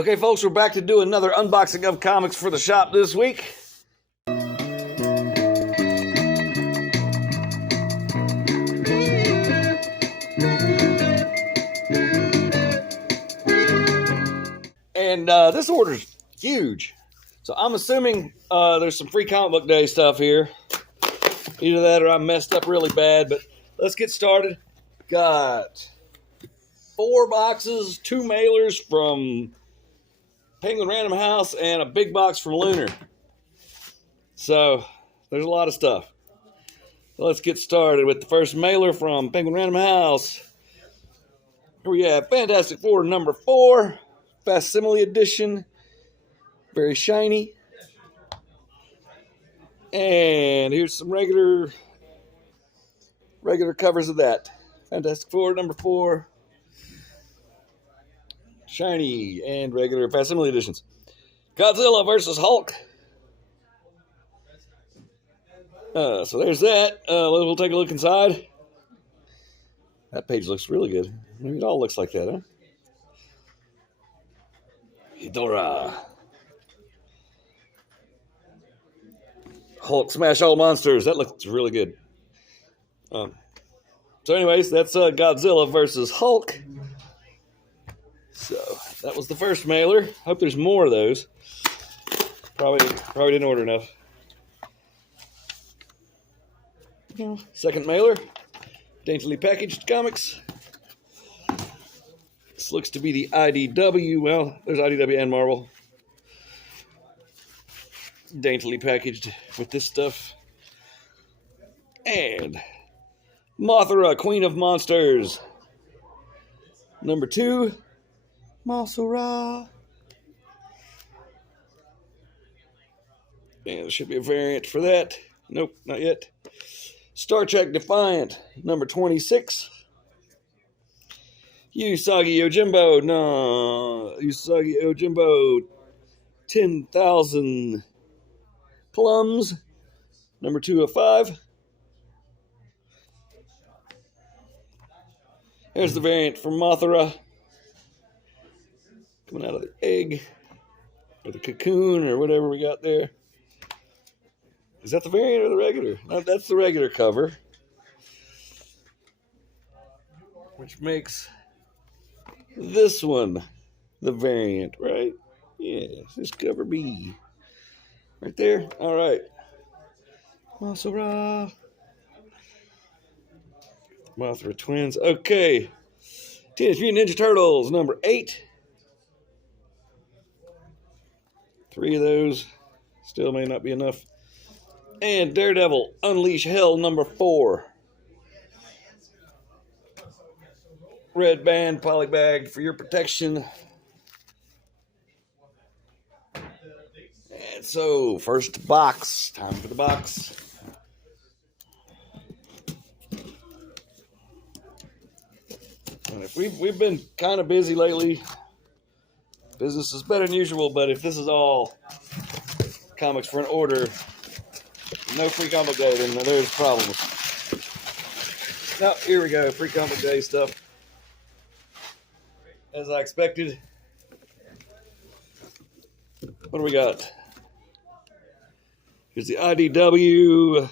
Okay, folks, we're back to do another unboxing of comics for the shop this week. And this order's huge. So I'm assuming there's some free comic book day stuff here. Either that or I messed up really bad, but let's get started. Got 4 boxes, 2 mailers from Penguin Random House, and a big box from Lunar. So there's a lot of stuff. So let's get started with the first mailer from Penguin Random House. Here we have Fantastic Four number 4, Facsimile edition, very shiny. And here's some regular covers of that. Fantastic Four number 4, shiny and regular facsimile editions. Godzilla versus Hulk. So there's that. We'll take a look inside. That page looks really good. Maybe it all looks like that, huh? Ghidorah. Hulk smash all monsters. That looks really good. So anyways, that's Godzilla versus Hulk. So that was the first mailer. Hope there's more of those. Probably didn't order enough. Second mailer, daintily packaged comics. This looks to be the IDW. Well, there's IDW and Marvel. Daintily packaged with this stuff. And Mothra, Queen of Monsters. Number 2, Mothra. And there should be a variant for that. Nope, not yet. Star Trek Defiant, number 26. Usagi Yojimbo, no. Usagi Yojimbo, 10,000 plums, number 2 of 5. There's the variant from Mothra. Coming out of the egg, or the cocoon, or whatever we got there. Is that the variant or the regular? No, that's the regular cover. Which makes this one the variant, right? Yeah, this cover B. Right there? Alright. Mothra. Mothra twins. Okay. Teenage Mutant Ninja Turtles, number 8. 3 of those. Still may not be enough. And Daredevil, Unleash Hell, number 4. Red band, poly bag for your protection. And so, first box. Time for the box. And if we've been kind of busy lately. Business is better than usual, but if this is all comics for an order, no free comic day, then there's problems. Now, here we go. Free comic day stuff. As I expected. What do we got? Here's the IDW.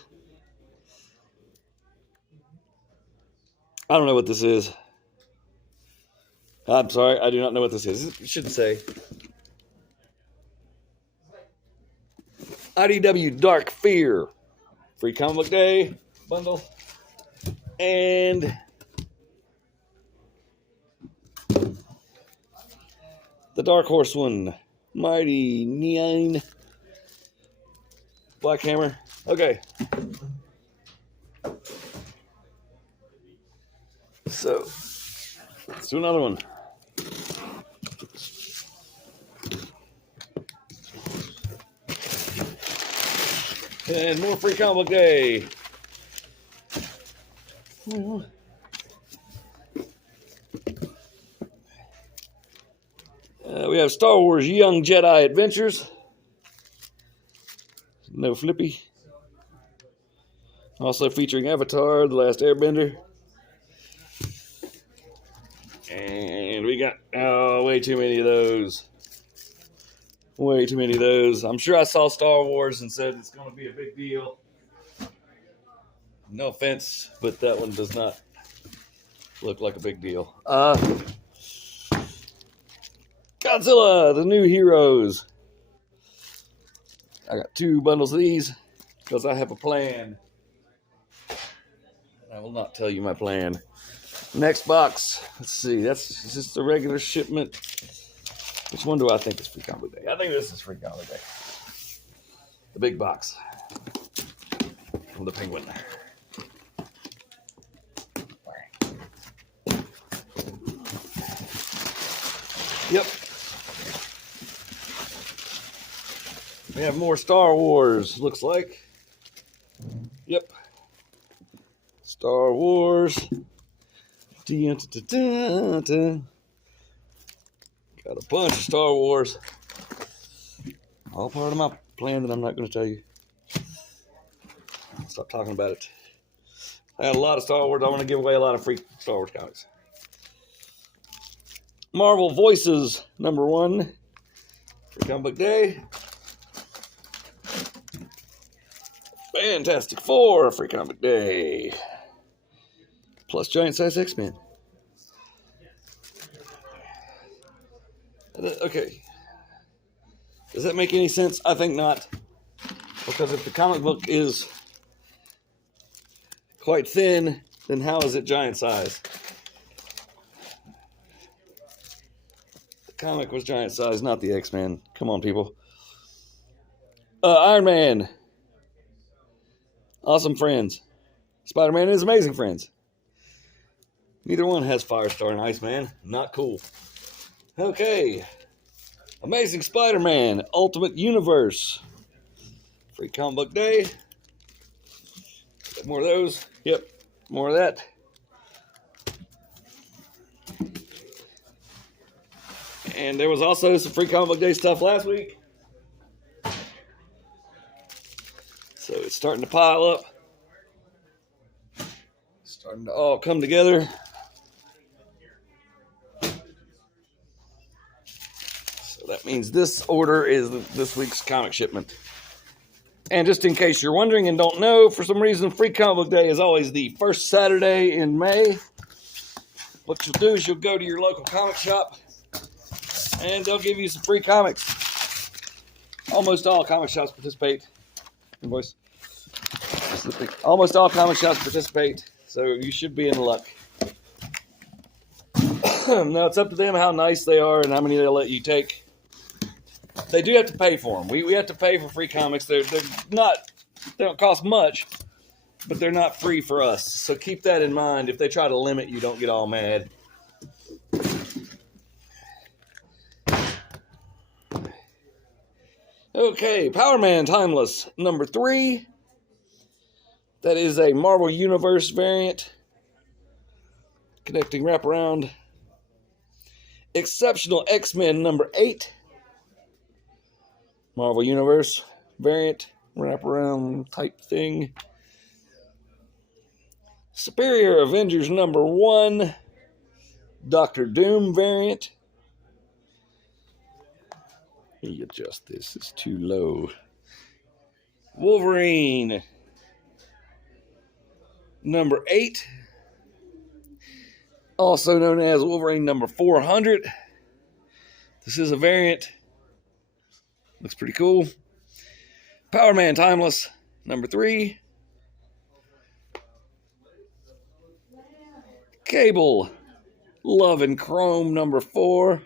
I don't know what this is. I'm sorry, I do not know what this is. It should say IDW Dark Fear. Free comic book day bundle. And the Dark Horse one. Mighty Neon. Black Hammer. Okay. So, let's do another one. And more free comic book day. We have Star Wars Young Jedi Adventures. No flippy. Also featuring Avatar, The Last Airbender. And we got way too many of those. Way too many of those. I'm sure I saw Star Wars and said it's going to be a big deal. No offense, but that one does not look like a big deal. Godzilla, the new heroes. I got 2 bundles of these because I have a plan. I will not tell you my plan. Next box. Let's see. That's just a regular shipment. Which one do I think is Free Comic Day? I think this is Free Comic Day. The big box from the Penguin. Yep. We have more Star Wars, looks like. Yep. Star Wars. Got a bunch of Star Wars. All part of my plan that I'm not going to tell you. I'll stop talking about it. I had a lot of Star Wars. I want to give away a lot of free Star Wars comics. Marvel Voices, #1. For Comic Book Day. Fantastic Four, Free Comic Day. Plus Giant Size X-Men. Okay. Does that make any sense? I think not. Because if the comic book is quite thin, then how is it giant size? The comic was giant size, not the X-Men. Come on, people. Iron Man. Awesome Friends. Spider-Man is Amazing Friends. Neither one has Firestar and Iceman. Not cool. Okay. Amazing Spider-Man Ultimate Universe. Free Comic Book Day. More of those. Yep. More of that. And there was also some Free Comic Book Day stuff last week. So it's starting to pile up. Starting to all come together. So that means this order is this week's comic shipment. And just in case you're wondering and don't know, for some reason, Free Comic Book Day is always the first Saturday in May. What you'll do is you'll go to your local comic shop and they'll give you some free comics. Almost all comic shops participate. Invoice. Almost all comic shops participate, so you should be in luck. Now, it's up to them how nice they are and how many they'll let you take. They do have to pay for them. We have to pay for free comics. They don't cost much, but they're not free for us. So keep that in mind. If they try to limit you, don't get all mad. Okay, Power Man Timeless, #3. That is a Marvel Universe variant. Connecting wraparound. Exceptional X-Men #8. Marvel Universe variant. Wraparound type thing. Superior Avengers #1. Doctor Doom variant. Let me adjust this. It's too low. Wolverine #8. Also known as Wolverine #400. This is a variant. Looks pretty cool. Power Man Timeless #3. Cable Love and Chrome #4.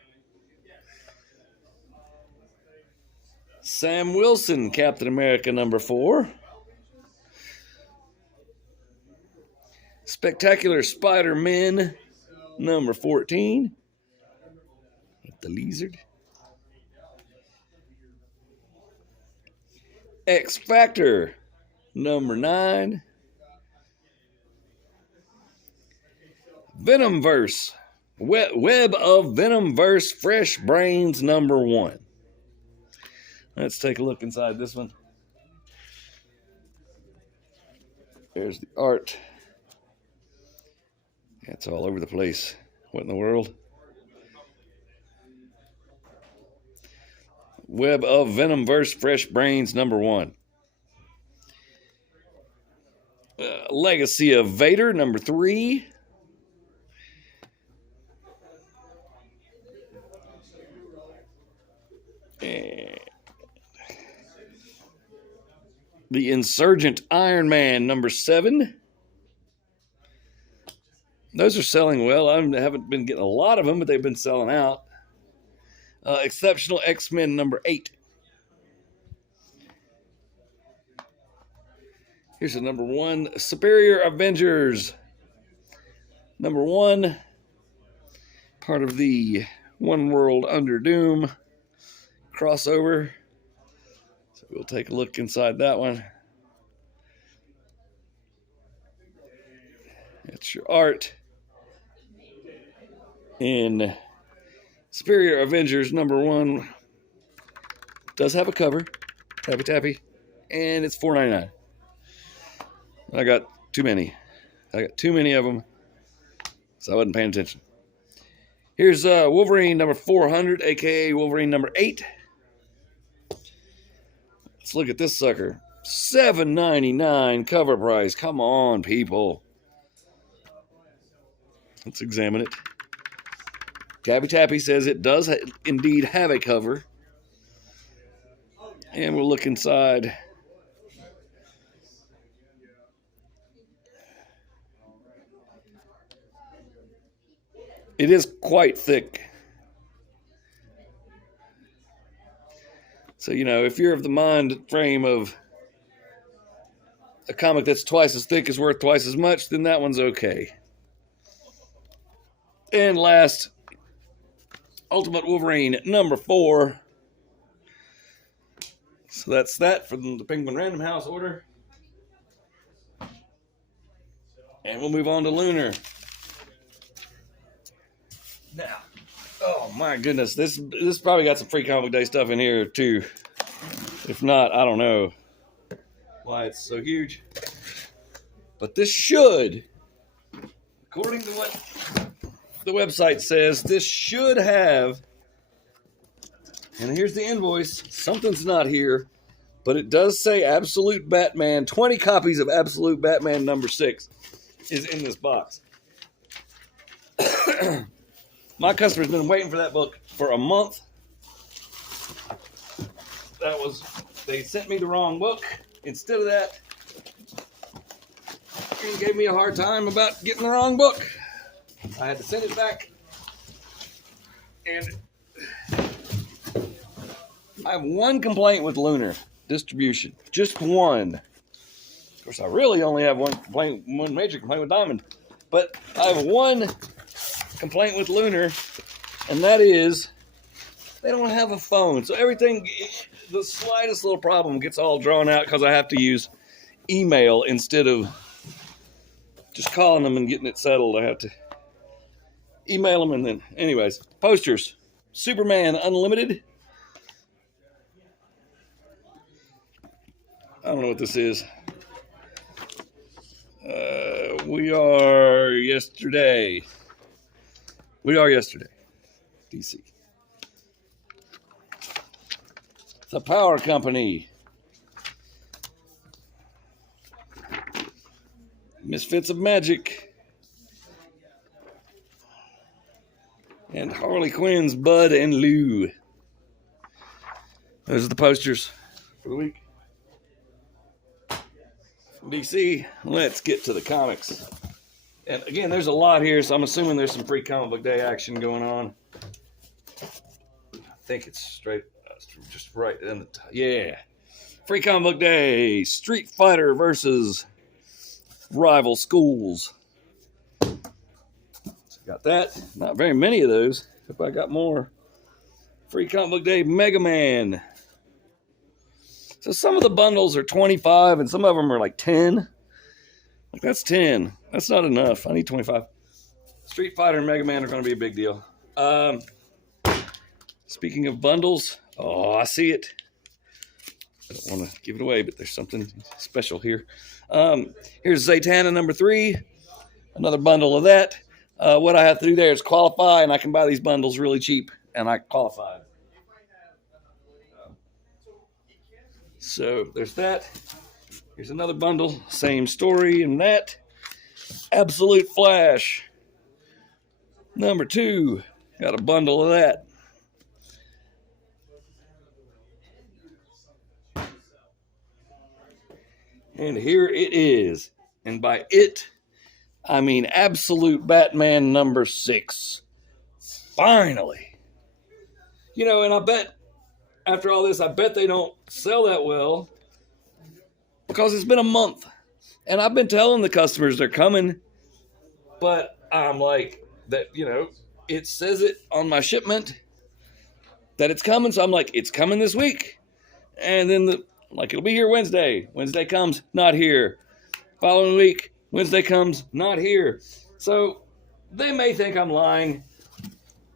Sam Wilson Captain America #4. Spectacular Spider-Man #14. With the lizard. X-Factor #9. Venomverse. Web of Venomverse Fresh Brains #1. Let's take a look inside this one. There's the art. It's all over the place. What in the world? Web of Venom vs. Fresh Brains #1. Legacy of Vader #3. And the Insurgent Iron Man #7. Those are selling well. I haven't been getting a lot of them, but they've been selling out. Exceptional X-Men #8. Here's the #1. Superior Avengers #1. Part of the One World Under Doom crossover. So we'll take a look inside that one. That's your art. And Superior Avengers #1 does have a cover. Tappy tappy. And it's $4.99. I got too many. I got too many of them, so I wasn't paying attention. Here's Wolverine #400, aka Wolverine #8. Let's look at this sucker. $7.99 cover price. Come on, people. Let's examine it. Tabby Tappy says it does indeed have a cover. And we'll look inside. It is quite thick. So, you know, if you're of the mind frame of a comic that's twice as thick is worth twice as much, then that one's okay. And last, Ultimate Wolverine #4. So that's that from the Penguin Random House order. And we'll move on to Lunar. Now, oh my goodness, this probably got some free comic day stuff in here too. If not, I don't know why it's so huge. But this should, according to what the website says, this should have, and here's the invoice, something's not here, but it does say Absolute Batman, 20 copies of Absolute Batman #6 is in this box. My customer's been waiting for that book for a month. They sent me the wrong book. Instead of that, he gave me a hard time about getting the wrong book. I had to send it back. And I have one complaint with Lunar distribution. Just one. Of course, I really only have one major complaint with Diamond. But I have one complaint with Lunar, and that is they don't have a phone. So everything, the slightest little problem gets all drawn out because I have to use email instead of just calling them and getting it settled. I have to email them, and then, anyways, posters. Superman Unlimited. I don't know what this is. We are yesterday. DC. The Power Company. Misfits of Magic. And Harley Quinn's Bud and Lou. Those are the posters for the week. From DC, let's get to the comics. And again, there's a lot here, so I'm assuming there's some free comic book day action going on. I think it's straight, just right in the top. Yeah. Free comic book day. Street Fighter versus Rival Schools. So got that. Not very many of those. Hope I got more. Free comic book day. Mega Man. So some of the bundles are 25 and some of them are like 10. Like, that's 10. That's not enough. I need 25. Street Fighter and Mega Man are going to be a big deal. Speaking of bundles, oh, I see it. I don't want to give it away, but there's something special here. Here's Zatanna #3. Another bundle of that. What I have to do there is qualify, and I can buy these bundles really cheap, and I qualified. So there's that. Here's another bundle, same story in that. Absolute Flash, number 2. Got a bundle of that. And here it is. And by it, I mean Absolute Batman number 6. Finally. You know, and I bet, after all this, I bet they don't sell that well because it's been a month. And I've been telling the customers they're coming, but I'm like, that, you know, it says it on my shipment that it's coming. So I'm like, it's coming this week. And then like, it'll be here Wednesday. Wednesday comes, not here. Following week, Wednesday comes, not here. So they may think I'm lying,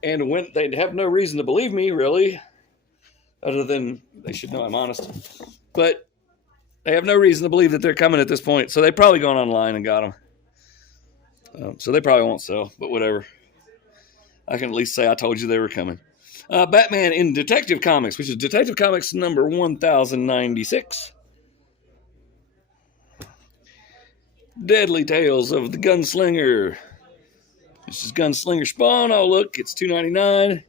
and when they have no reason to believe me, really, other than they should know I'm honest. But they have no reason to believe that they're coming at this point. So they probably gone online and got them. So they probably won't sell, but whatever. I can at least say I told you they were coming. Batman in Detective Comics, which is Detective Comics number 1096. Deadly Tales of the Gunslinger. This is Gunslinger Spawn. Oh, look, it's $2.99,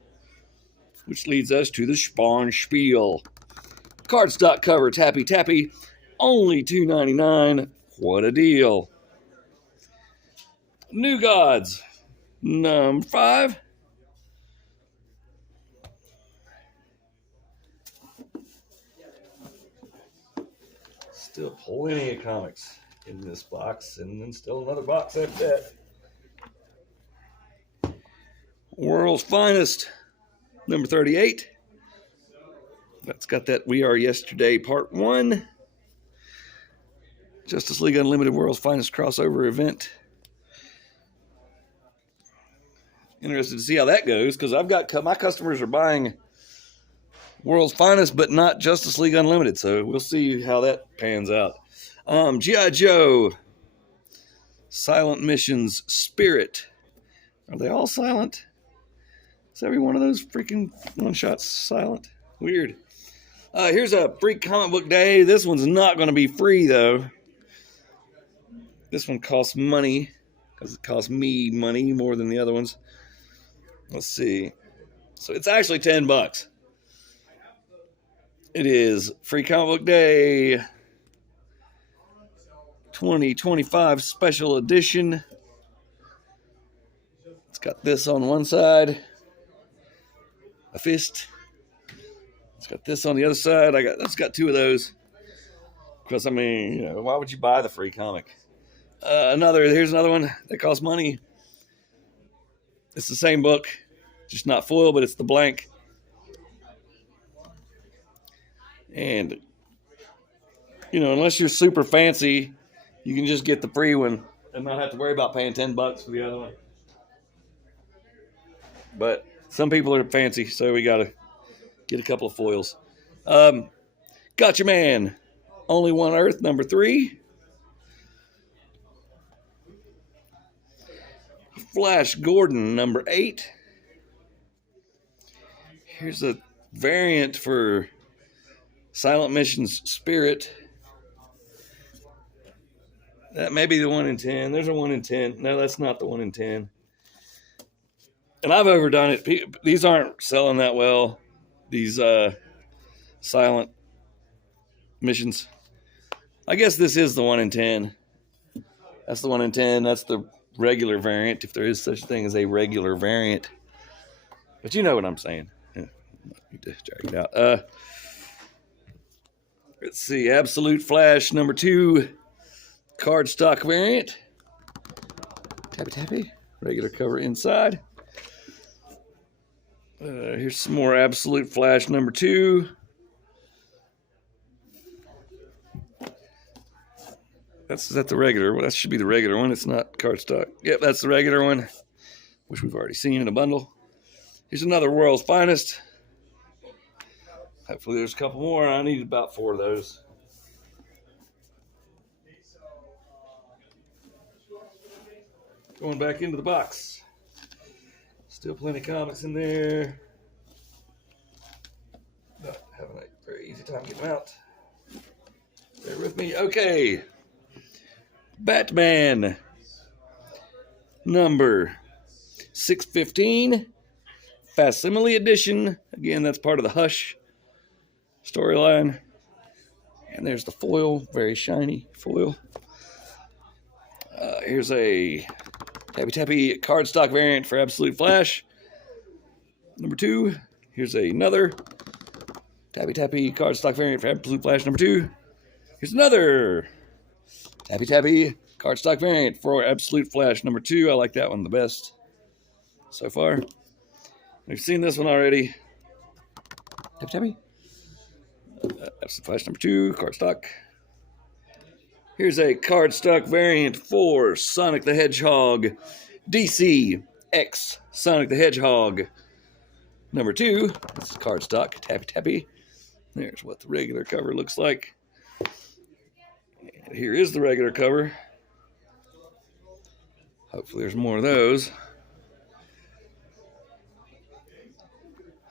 which leads us to the Spawn Spiel. Cardstock cover, Tappy Tappy, only $2.99. What a deal. New Gods, number 5. Still plenty of comics in this box, and then still another box after that. World's Finest, number 38. That's got that We Are Yesterday Part 1. Justice League Unlimited World's Finest crossover event. Interested to see how that goes, because I've got my customers are buying World's Finest, but not Justice League Unlimited. So we'll see how that pans out. G.I. Joe, Silent Missions, Spirit. Are they all silent? Is every one of those freaking one-shots silent? Weird. Here's a free comic book day. This one's not going to be free, though. This one costs money, because it costs me money more than the other ones. Let's see. So it's actually $10. It is Free Comic Book Day 2025 Special Edition. It's got this on one side, a fist. It's got this on the other side. It's got 2 of those. Because, I mean, you know, why would you buy the free comic? Here's another one that costs money. It's the same book, just not foil, but it's the blank. And, you know, unless you're super fancy, you can just get the free one and not have to worry about paying $10 for the other one. But some people are fancy, so we got to get a couple of foils. Gotcha Man, Only One Earth, number 3. Flash Gordon, number 8. Here's a variant for Silent Missions Spirit. That may be the 1 in 10. There's a 1 in 10. No, that's not the 1 in 10. And I've overdone it. These aren't selling that well. These Silent Missions. I guess this is the 1 in 10. That's the 1 in 10. That's the regular variant, if there is such a thing as a regular variant. But you know what I'm saying. Yeah, need to drag it out. Let's see. Absolute Flash, number 2. Cardstock variant. Tappy tappy. Regular cover inside. Here's some more Absolute Flash, number 2. Is that the regular one? That should be the regular one. It's not cardstock. Yep, that's the regular one, which we've already seen in a bundle. Here's another World's Finest. Hopefully there's a couple more. I need about 4 of those. Going back into the box. Still plenty of comics in there. Not having a very easy time getting them out. Bear with me. Okay. Batman. Number 615. Facsimile edition. Again, that's part of the Hush storyline. And there's the foil. Very shiny foil. Here's a Tappy Tappy cardstock variant for Absolute Flash. Number 2. Here's another Tappy Tappy cardstock variant for Absolute Flash. Number 2. Here's another Tappy Tappy cardstock variant for Absolute Flash. Number 2. I like that one the best so far. We've seen this one already. Tappy Tappy. Absolute Flash number 2, cardstock. Here's a cardstock variant for Sonic the Hedgehog. DC X Sonic the Hedgehog. Number 2. This is cardstock. Tappy Tappy. There's what the regular cover looks like. And here is the regular cover. Hopefully there's more of those.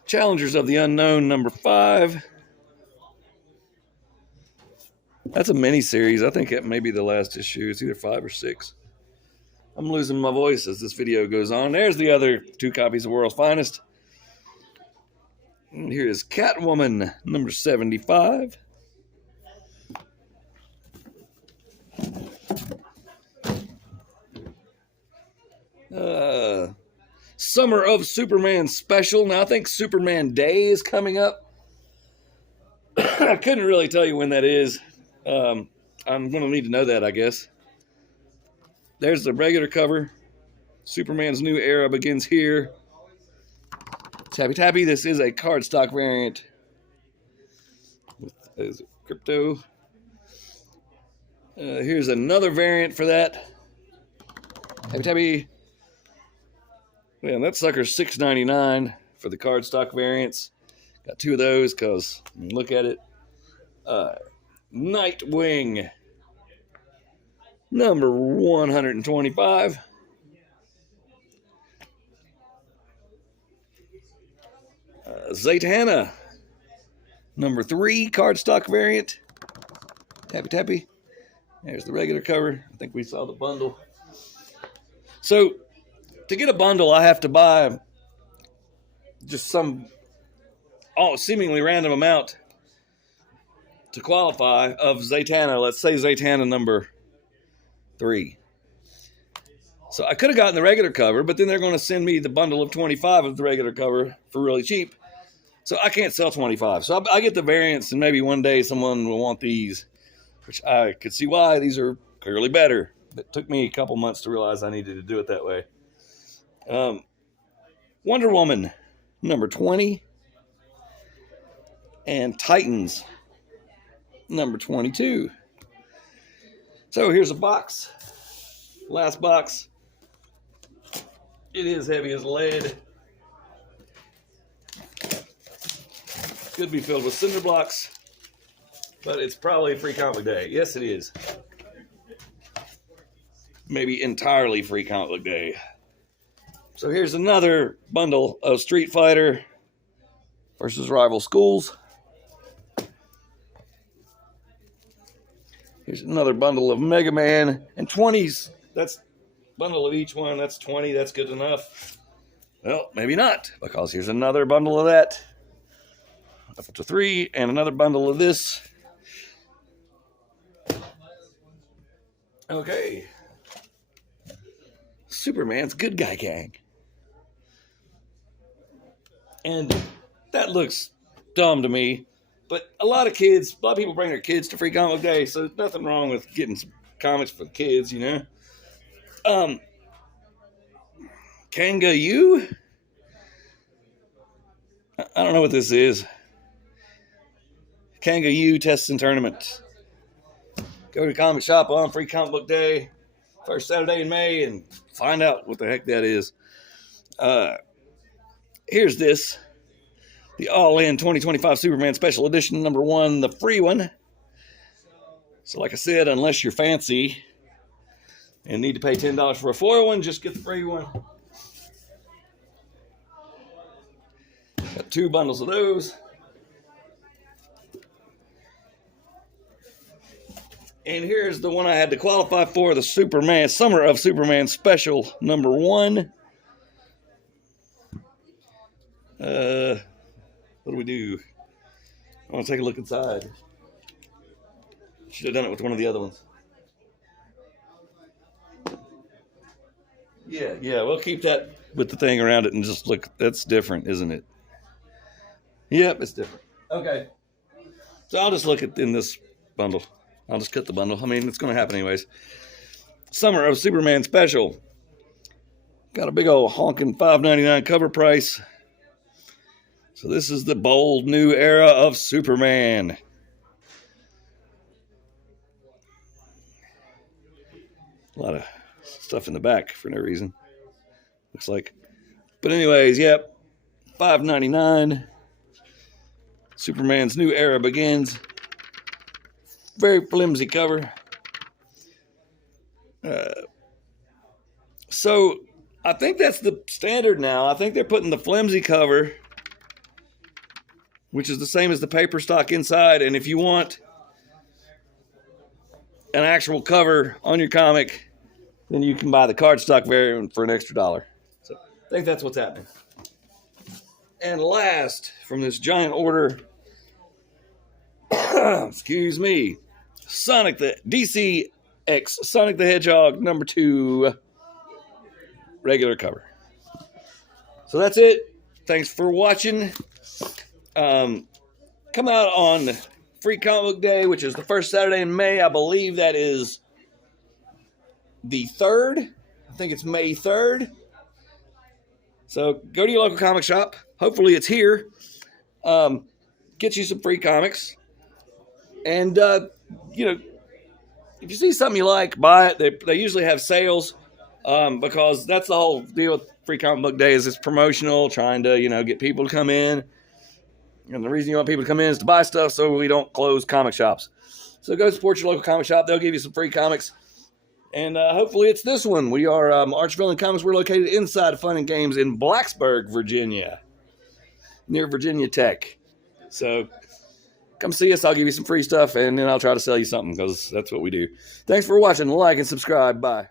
Challengers of the Unknown number 5. That's a mini-series. I think it may be the last issue. It's either 5 or 6. I'm losing my voice as this video goes on. There's the other 2 copies of World's Finest. And here is Catwoman number 75. Summer of Superman special. Now, I think Superman Day is coming up. I couldn't really tell you when that is. I'm going to need to know that, I guess. There's the regular cover. Superman's new era begins here. Tappy Tappy. This is a cardstock variant with crypto. Here's another variant for that. Tappy Tappy. Man, that sucker's $6.99 for the cardstock variants. Got 2 of those because, look at it. Nightwing. Number 125. Zatanna. Number 3 cardstock variant. Tappy Tappy. There's the regular cover. I think we saw the bundle. So, to get a bundle, I have to buy just some seemingly random amount to qualify of Zatanna. Let's say Zatanna number 3. So I could have gotten the regular cover, but then they're going to send me the bundle of 25 of the regular cover for really cheap. So I can't sell 25. So I get the variants, and maybe one day someone will want these, which I could see why. These are clearly better. It took me a couple months to realize I needed to do it that way. Wonder Woman, number 20. And Titans, number 22. So here's a box. Last box. It is heavy as lead. Could be filled with cinder blocks, but it's probably a free comic book day. Yes, it is. Maybe entirely free comic book day. So here's another bundle of Street Fighter versus Rival Schools. Here's another bundle of Mega Man and 20s. That's bundle of each one. That's 20. That's good enough. Well, maybe not, because here's another bundle of that. Up to 3, and another bundle of this. Okay. Superman's Good Guy Gang. And that looks dumb to me. But a lot of people bring their kids to Free Comic Book Day, so there's nothing wrong with getting some comics for the kids, you know? Kanga Yu? I don't know what this is. Kanga Yu Tests and Tournament. Go to the comic shop on Free Comic Book Day, first Saturday in May, and find out what the heck that is. Here's this. The All-In 2025 Superman Special Edition, number 1, the free one. So like I said, unless you're fancy and need to pay $10 for a foil one, just get the free one. Got 2 bundles of those. And here's the one I had to qualify for, the Superman, Summer of Superman Special #1. What do we do? I want to take a look inside. Should have done it with one of the other ones. Yeah, we'll keep that with the thing around it and just look. That's different, isn't it? Yep, it's different. Okay. So I'll just look at in this bundle. I'll just cut the bundle. I mean, it's going to happen anyways. Summer of Superman Special. Got a big old honking $5.99 cover price. So this is the bold new era of Superman. A lot of stuff in the back for no reason. Looks like. But anyways, yep. $5.99. Superman's new era begins. Very flimsy cover. So I think that's the standard now. I think they're putting the flimsy cover, which is the same as the paper stock inside. And if you want an actual cover on your comic, then you can buy the cardstock variant for an extra $1. So I think that's what's happening. And last from this giant order, excuse me, Sonic the DC X Sonic the Hedgehog #2 regular cover. So that's it. Thanks for watching. Come out on Free Comic Book Day, which is the first Saturday in May. I believe that is the 3rd. I think it's May 3rd. So go to your local comic shop. Hopefully it's here. Get you some free comics. And, if you see something you like, buy it. They usually have sales because that's the whole deal with Free Comic Book Day is it's promotional, trying to, get people to come in. And the reason you want people to come in is to buy stuff so we don't close comic shops. So go support your local comic shop. They'll give you some free comics. And hopefully it's this one. We are Arch Villain Comics. We're located inside of Fun and Games in Blacksburg, Virginia, near Virginia Tech. So come see us. I'll give you some free stuff, and then I'll try to sell you something because that's what we do. Thanks for watching. Like and subscribe. Bye.